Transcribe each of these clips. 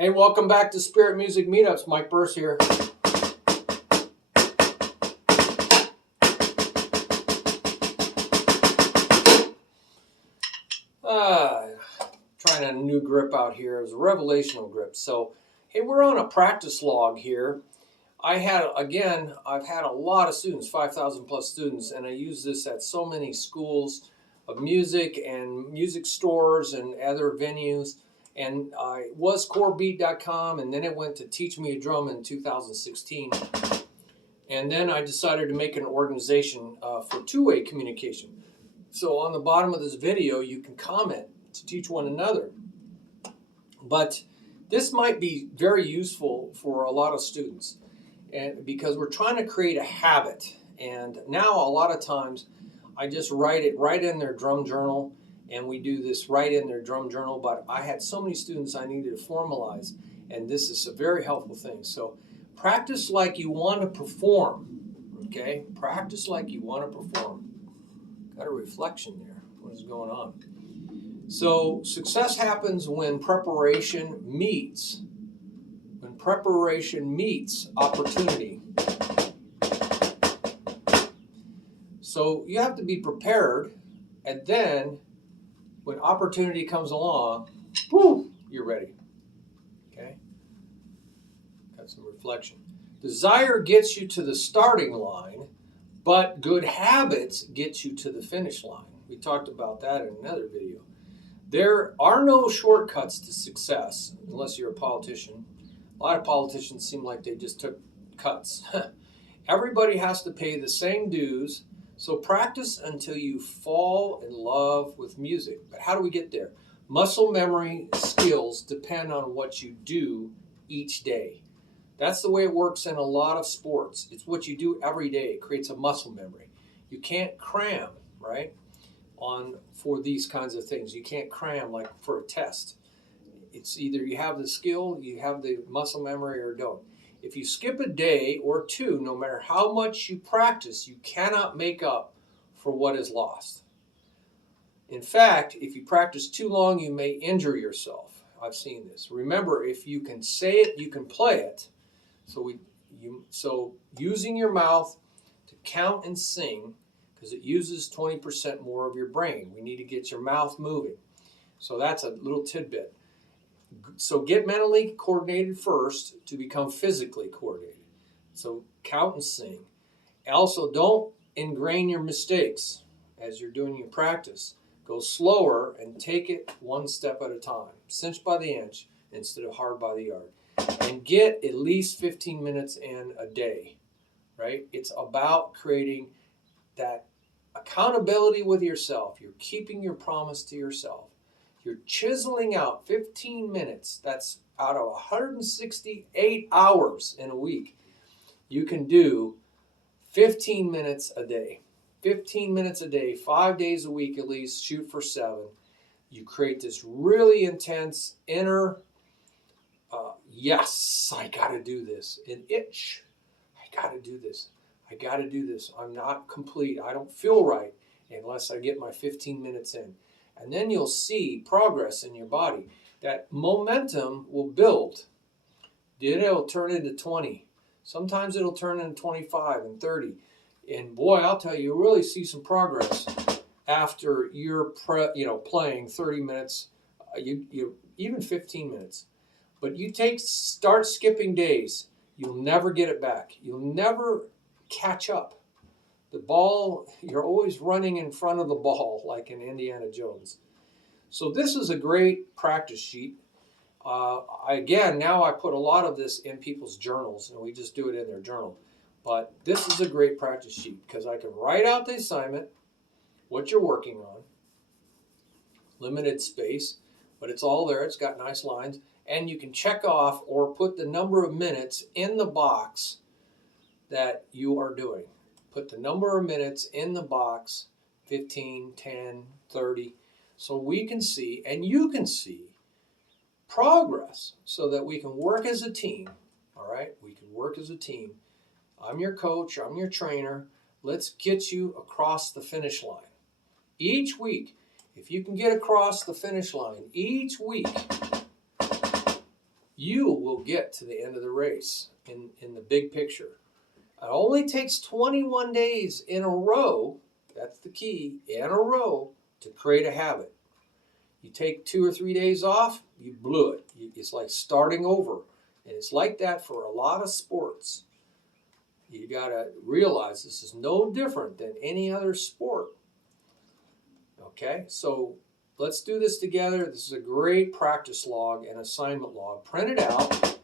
Hey, welcome back to Spirit Music Meetups. Mike Burse here. Trying a new grip out here. It was a revelational grip. So, hey, we're on a practice log here. I've had a lot of students, 5,000 plus students, and I use this at so many schools of music and music stores and other venues. And I was corebeat.com, and then it went to Teach Me a Drum in 2016. And then I decided to make an organization for two-way communication. So on the bottom of this video, you can comment to teach one another. But this might be very useful for a lot of students, and because we're trying to create a habit. And now a lot of times I just write it right in their drum journal, and we do this right in their drum journal. But I had so many students I needed to formalize, and this is a very helpful thing. So practice like you want to perform, okay? Practice like you want to perform. Got a reflection there. What is going on? So success happens when preparation meets. When preparation meets opportunity. So you have to be prepared, and then when opportunity comes along, whoo, you're ready. Okay? Got some reflection. Desire gets you to the starting line, but good habits get you to the finish line. We talked about that in another video. There are no shortcuts to success unless you're a politician. A lot of politicians seem like they just took cuts. Everybody has to pay the same dues, so practice until you fall in love with music. But how do we get there? Muscle memory skills depend on what you do each day. That's the way it works in a lot of sports. It's what you do every day. It creates a muscle memory. You can't cram, right, for these kinds of things. You can't cram like for a test. It's either you have the skill, you have the muscle memory, or don't. If you skip a day or two, no matter how much you practice, you cannot make up for what is lost. In fact, if you practice too long, you may injure yourself. I've seen this. Remember, if you can say it, you can play it. So using your mouth to count and sing, because it uses 20% more of your brain. We need to get your mouth moving. So that's a little tidbit. So get mentally coordinated first to become physically coordinated. So count and sing. Also, don't ingrain your mistakes as you're doing your practice. Go slower and take it one step at a time. Cinch by the inch instead of hard by the yard. And get at least 15 minutes in a day, right? It's about creating that accountability with yourself. You're keeping your promise to yourself. You're chiseling out 15 minutes. That's out of 168 hours in a week. You can do 15 minutes a day. 15 minutes a day, 5 days a week at least, shoot for 7. You create this really intense inner, yes, I got to do this. An itch. I got to do this. I got to do this. I'm not complete. I don't feel right unless I get my 15 minutes in. And then you'll see progress in your body. That momentum will build. Then it'll turn into 20. Sometimes it'll turn into 25 and 30. And boy, I'll tell you, you'll really see some progress after you're playing 30 minutes, even 15 minutes. But start skipping days. You'll never get it back. You'll never catch up. The ball, you're always running in front of the ball like in Indiana Jones. So this is a great practice sheet. Now I put a lot of this in people's journals, and we just do it in their journal. But this is a great practice sheet because I can write out the assignment, what you're working on, limited space, but it's all there. It's got nice lines. And you can check off or put the number of minutes in the box that you are doing. Put the number of minutes in the box, 15, 10, 30, so we can see, and you can see, progress so that we can work as a team, all right? We can work as a team. I'm your coach, I'm your trainer. Let's get you across the finish line. Each week, if you can get across the finish line each week, you will get to the end of the race in the big picture. It only takes 21 days in a row, that's the key, in a row, to create a habit. You take 2 or 3 days off, you blew it. It's like starting over. And it's like that for a lot of sports. You got to realize this is no different than any other sport. Okay, so let's do this together. This is a great practice log and assignment log. Print it out.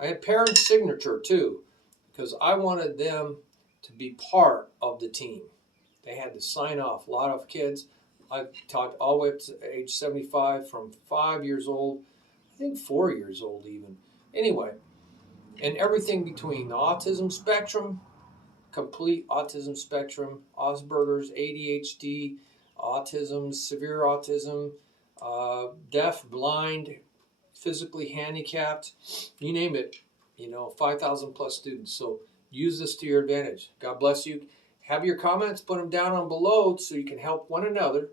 I had parents' signature too, because I wanted them to be part of the team. They had to sign off. A lot of kids, I've taught all the way up to age 75, from 5 years old, I think 4 years old even. Anyway, and everything between the autism spectrum, complete autism spectrum, Asperger's, ADHD, autism, severe autism, deaf, blind, physically handicapped, you name it, 5,000 plus students. So use this to your advantage. God bless you. Have your comments, put them down on below so you can help one another.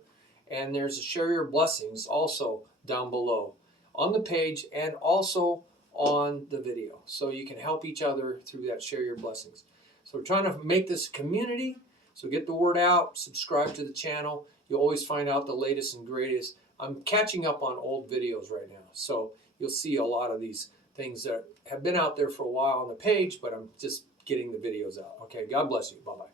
And there's a share your blessings also down below on the page and also on the video. So you can help each other through that share your blessings. So we're trying to make this a community. So get the word out, subscribe to the channel. You'll always find out the latest and greatest. I'm catching up on old videos right now. So you'll see a lot of these things that have been out there for a while on the page, but I'm just getting the videos out. Okay, God bless you. Bye-bye.